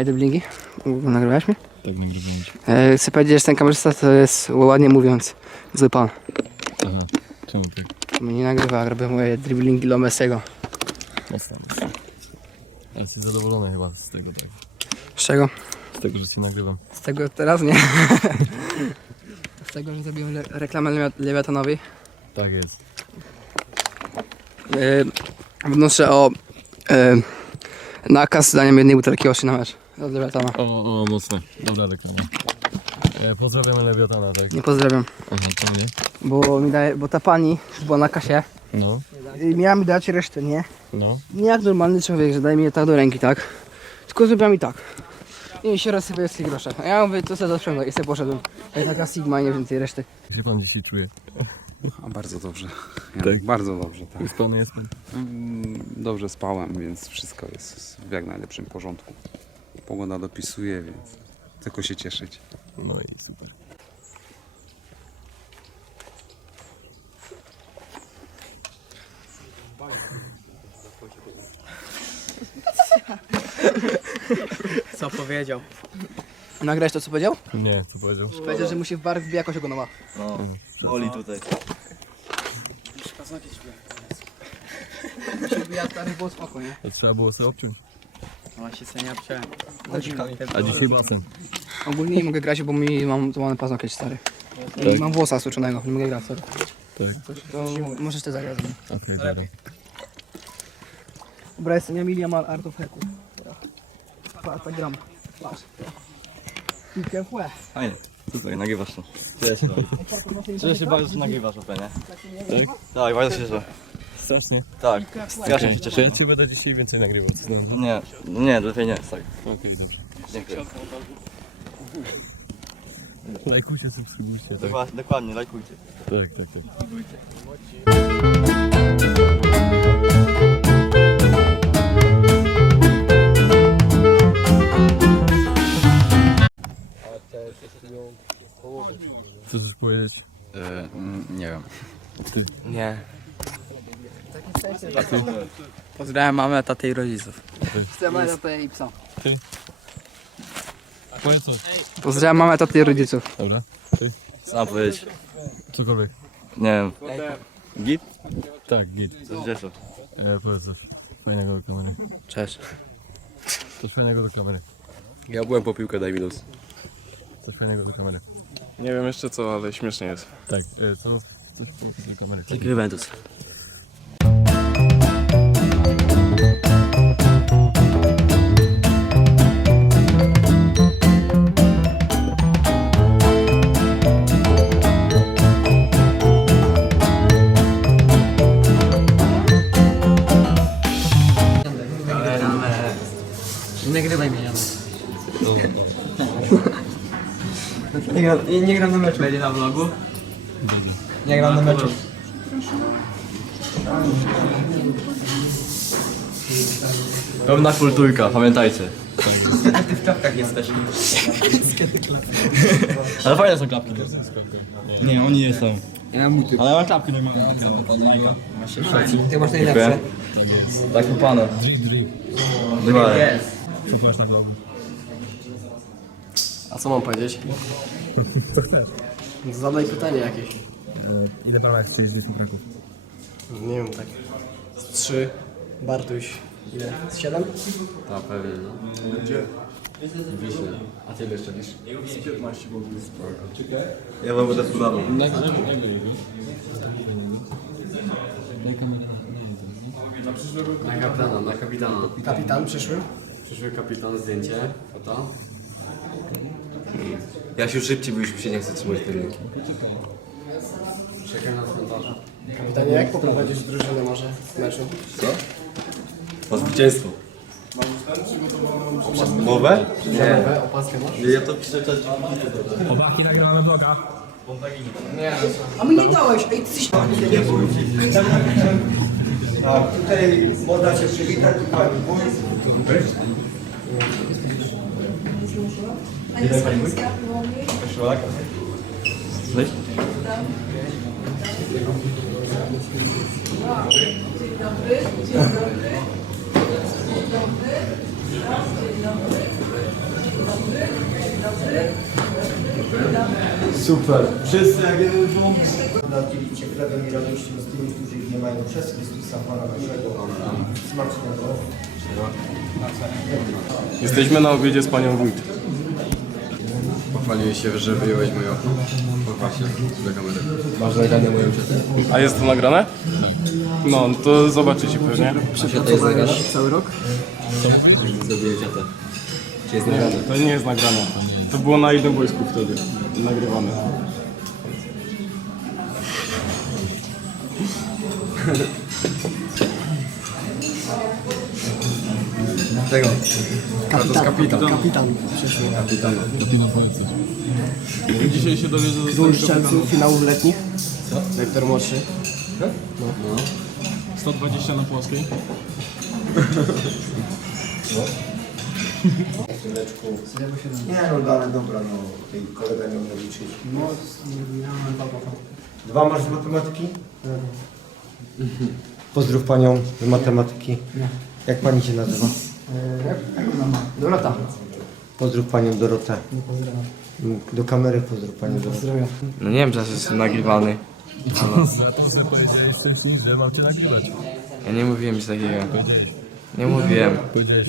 Moje driblingi? Nagrywałeś mnie? Tak nagrywałem cię. E, chcę powiedzieć, że ten kamerzysta to jest, ładnie mówiąc, zły pan. Aha, czemu tak? Mnie nie nagrywa, robię moje driblingi dla Messiego. Mocno. Ale jesteś zadowolony chyba z tego, tak? Z czego? Z tego, że cię nagrywam. Z tego teraz nie. Z tego, że zrobiłem le- reklamę Lewiatanowi. Tak jest. E, wnoszę o e, nakaz daniem jednej butelki oszy na mecz Lewiatana. O, o, mocne. Dobra reklama. E, pozdrawiamy Lewiatana, tak? Nie pozdrawiam, Aha, to nie? bo, mi daje, bo ta pani była na kasie No, i miała mi dać resztę, nie? no. Nie jak normalny człowiek, że daje mi je tak do ręki, tak? Tylko zrobiła mi tak. I mi się rozsypuje z tych groszek. A ja mówię, to sobie zasprzęgam i sobie poszedłem. To jest taka sigma i nie więcej reszty. Jak się pan dzisiaj czuje? A bardzo dobrze. Ja Tak? Bardzo dobrze, tak. Wyspany jest pan? Mm, Dobrze spałem, więc wszystko jest w jak najlepszym porządku. Pogoda dopisuje, więc tylko się cieszyć. No i super. Co powiedział? Nagrałeś to, co powiedział? Nie, co powiedział? Powiedział, że musi w bar wbija jakoś ogonowa. Oli tutaj. Musi wbija stary było spoko, nie? To trzeba było sobie obciąć. Właśnie se nie obciąłem. A dzisiaj basen. Ogólnie nie mogę grać, bo mi mam złamany paznokieć stary. I Tak? mam włosa suczonego, nie mogę grać, sorry. Tak. To możesz ty zagrać. Okej, dalej. Dobra, jestem ja Miliam Art of Heku. Czwarta gram. Patrz. Piłkę w łeb. Fajnie. Co tutaj, nagrywasz to? Cześć. Czuję się bardzo, że nagrywasz opę, nie? Tak? Tak, bardzo się cieszę. Strasznie. Tak, strasznie się cieszę. ja ci będę dzisiaj więcej nagrywał, co? Nie, nie, lepiej nie, tak. Okej, dobrze. Dziękuję. Lajkujcie, subskrybujcie, tak? Dokładnie, dokładnie, lajkujcie. Tak, tak, tak. Co chcesz powiedzieć? nie wiem. Nie. Pozdrawiam mamę, tatę i rodziców. Tatę i psa. Powiedz coś. Pozdrawiam mamę, tatę i rodziców. Dobra. Co mam powiedzieć? Cokolwiek. Nie wiem. Git? Tak, git. Co się cieszę. E, powiedz coś fajnego do kamery. Cześć. Coś fajnego do kamery. Ja byłem po piłkę, daj minus. Coś fajnego do kamery. Nie wiem jeszcze co, ale śmiesznie jest. Tak, e, co. Coś fajnego do kamery. Juventus. Nie gram, nie, nie gram na meczu. Będzie na vlogu? Nie gram na meczu. Pełna kulturka, pamiętajcie. A ty w czapkach jesteś. Ale fajne są klapki. Nie, oni nie są. Ja mam muty. Ale ja mam klapki normalne. Ty masz najlepsze. Tak kupane. Drip, drip. Dokładnie. Co masz na vlogu? A co mam powiedzieć? Co chcesz? Zadaj pytanie jakieś. E, ile pana chce jeździć do Kraków? Nie wiem, tak. Z trzy. Bartuś. Ile? Z siedem? Tak, pewnie, no. Gdzie? Wiśnie. A ty jeszcze lisz? Z 15 Ja wam będę kamerę na, na Na kapitana, na kapitana. Kapitan przyszły? Przyszły kapitan, zdjęcie, foto. Ja się szybciej, bo już mi się nie chce trzymać tej ręki. Czekaj na cmentarza. Kapitanie, jak poprowadzić drużynę może w meczu? Po zwycięstwo. Mowę? Nie. Opaskę masz? Ja to piszę też. Chłopaki nagrywamy vloga. A mi nie dałeś, ej, ty się... Tutaj można się przywitać i pani wójt. Cześć. Super. Wszyscy jak jeden Nadzielicie chlebem i radością z tymi, którzy ich nie mają przez Chrystusa Pana naszego. Smacznego. Jesteśmy na obiedzie z panią wójt. Pochwaliłeś się, że wyjąłeś moją pochwasie do kamery. Masz nagrane moją ciotę? A jest to nagrane? No, to zobaczycie pewnie. Przepracowałeś cały rok? Zrobiłem ciotę. Czy jest nagrane? To nie jest nagrane. To było na jednym wojsku wtedy. Nagrywane. Tego. kapitan. Kapitan. Kapitan. Wcześniej. Dzisiaj się dowie, że zostałem strzelców finałów letnich. Lektor młodszy. 120 na płaskiej. Nie no, ale dobra, no. Tej kolega nie umie liczyć. Dwa masz z matematyki? Pozdrów panią z matematyki. Jak pani się nazywa? Dorota. Pozdrów panią Dorotę. Do kamery pozdrów panią Dorotę. No nie wiem, czas jest nagrywany. Za to, że powiedziałeś wcześniej, że mam cię nagrywać. Ja nie mówiłem nic takiego. Nie mówiłem. Powiedziałeś.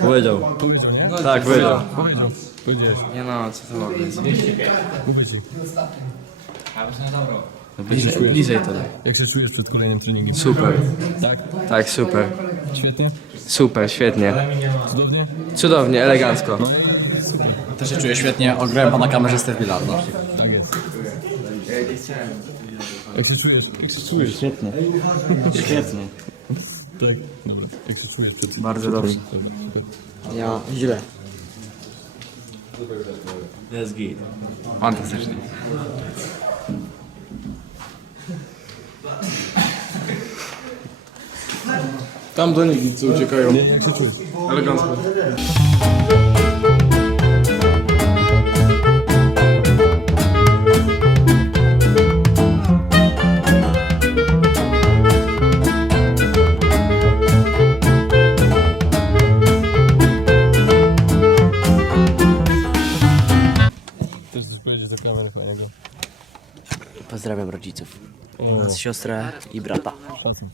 Powiedział. Powiedział, nie? Tak, powiedział. Powiedział. Powiedziałeś. Nie no, co to ma być? Mówię ci. No bliżej, bliżej to. Jak się czujesz przed kolejnym treningiem? Super. Tak? Tak, super. Świetnie? Super, świetnie. Cudownie? Cudownie, elegancko. Też się czuję świetnie, ograłem pana kamerzystę w bilardo. Tak jest. Jak się czujesz? Jak się czujesz? Świetnie. Świetnie. Tak, dobra. Jak się czujesz przed Bardzo dobrze. Dobra, super. Ja źle. Jest git. Fantastycznie. Tam do nich co uciekają. Elegancko. Chcesz coś powiedzieć do kamery fajnego? Pozdrawiam rodziców. O, Siostrę i brata. szacun.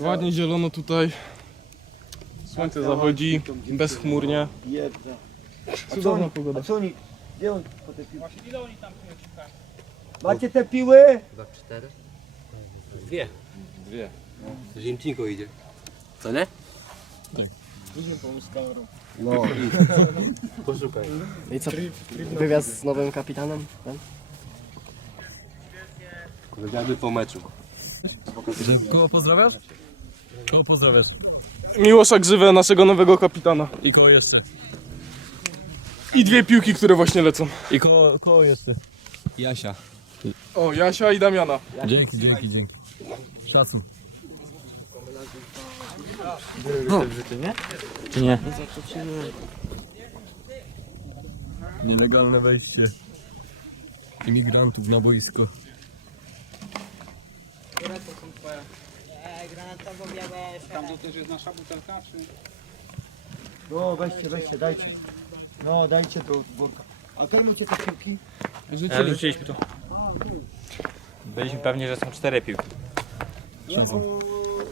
Ładnie zielono tutaj. Słońce zachodzi, bezchmurnie. Cudowna pogoda. A co oni? Gdzie on po te piły? Macie te piły? Ziemcinko idzie. Co nie? No. I co? Wywiad z nowym kapitanem? Ten? Wywiady po meczu. Kogo pozdrawiasz? Kogo pozdrawiasz? Miłosza Grzywę, naszego nowego kapitana. I kogo jeszcze? I dwie piłki, które właśnie lecą. I kogo, kogo jeszcze? Jasia. O, Jasia i Damiana. Dzięki, dzięki, dzięki. Szacun. Czy nie? Nielegalne wejście imigrantów na boisko. No weźcie, weźcie, dajcie. No dajcie do worka. A ty macie te piłki? Ale rzuciliśmy to. Byliśmy pewni, że są cztery piłki. No,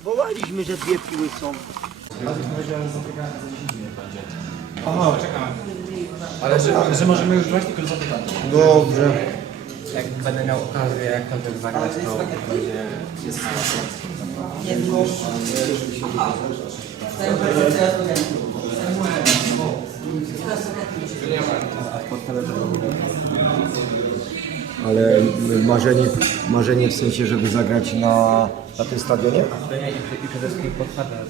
wołaliśmy, że dwie piły są. Ale że, że możemy już grać tylko zapytać. Dobrze. Jak będę miał okazję, jak tam tak zagrać, to będzie... Jest Ale marzenie, marzenie w sensie, żeby zagrać na, na tym stadionie? I przede wszystkim ten zagrać,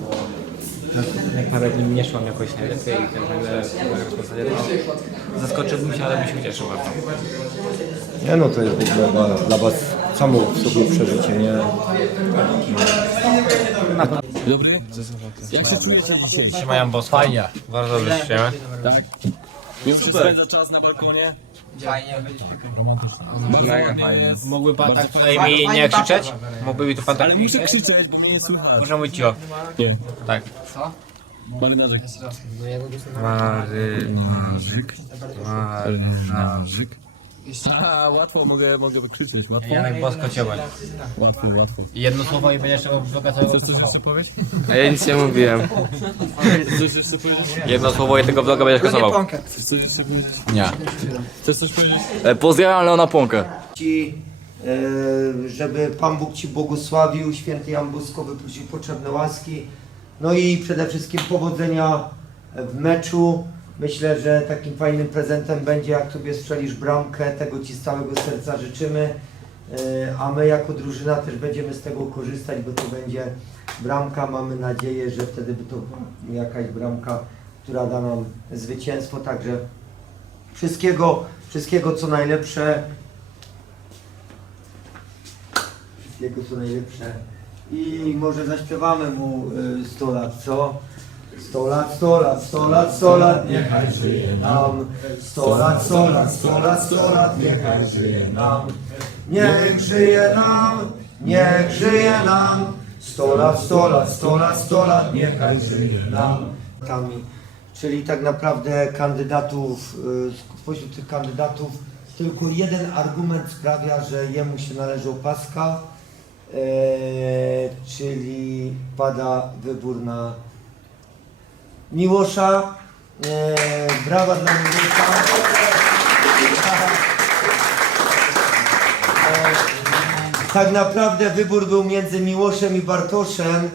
bo nawet nim nie szłam jakoś najlepiej i tak nagle to zaskoczyłbym się, ale bym się ucieszył bardzo. Nie no, to jest w ogóle dla, dla was samo w sobie przeżycie, nie? Dobry? Jak się czujecie dzisiaj? Siema Jambos. Fajnie. Bardzo dobrze się czujemy. Tak? Miło się spędza czas na balkonie? Fajnie. Bardzo ładnie jest. Mógłby pan tak tutaj mi nie krzyczeć? Mógłby mi tu pan tak Ale muszę krzyczeć, bo mnie nie słychać. Muszę mówić cicho. Nie. Tak. Marynarzyk. Marynarzyk. Marynarzyk. A, łatwo mogę, mogę krzyczeć, łatwo. Janek Bosko Ciobań. Łatwo, łatwo. Jedno słowo i będziesz tego vloga całego Chcesz coś jeszcze powiedzieć? A ja nic nie mówiłem. Coś jeszcze powiedzieć? Jedno słowo i tego vloga będziesz kasował. Chcesz coś jeszcze powiedzieć? Nie. Chcesz coś powiedzieć? E, Pozdrawiam Leona Pąkę. Ci, e, żeby Pan Bóg Ci błogosławił, święty Jan Bosko wypuścił potrzebne łaski. No i przede wszystkim powodzenia w meczu. Myślę, że takim fajnym prezentem będzie, jak sobie strzelisz bramkę. Tego Ci z całego serca życzymy. E, A my jako drużyna też będziemy z tego korzystać, bo to będzie bramka. Mamy nadzieję, że wtedy by to jakaś bramka, która da nam zwycięstwo. Także wszystkiego, wszystkiego co najlepsze. Wszystkiego co najlepsze. I może zaśpiewamy mu y, 100 lat, co? 100 lat, 100 lat, 100 lat, 100 lat, niechaj żyje nam. 100 lat, 100 lat, 100 lat, 100 lat, niechaj żyje nam. Niech żyje nam, niech żyje nam. 100 lat, 100 lat, 100 lat, 100 lat, niechaj żyje nam. Czyli tak naprawdę kandydatów, y, spośród tych kandydatów tylko jeden argument sprawia, że jemu się należy opaska, e, czyli pada wybór na Miłosza. E, brawa dla Miłosza. E, tak naprawdę wybór był między Miłoszem i Bartoszem,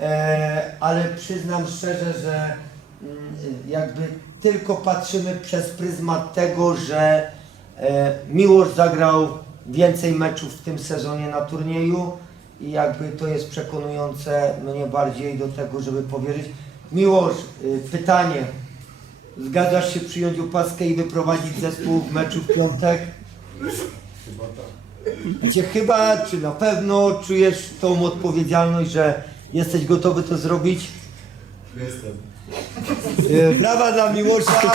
e, ale przyznam szczerze, że mm, jakby tylko patrzymy przez pryzmat tego, że e, Miłosz zagrał więcej meczów w tym sezonie na turnieju i jakby to jest przekonujące mnie bardziej do tego, żeby powierzyć. Miłosz, y, pytanie. Zgadzasz się przyjąć opaskę i wyprowadzić zespół w meczu w piątek? Cię chyba, czy na pewno czujesz tą odpowiedzialność, że jesteś gotowy to zrobić? Jestem. Brawa dla Miłosza.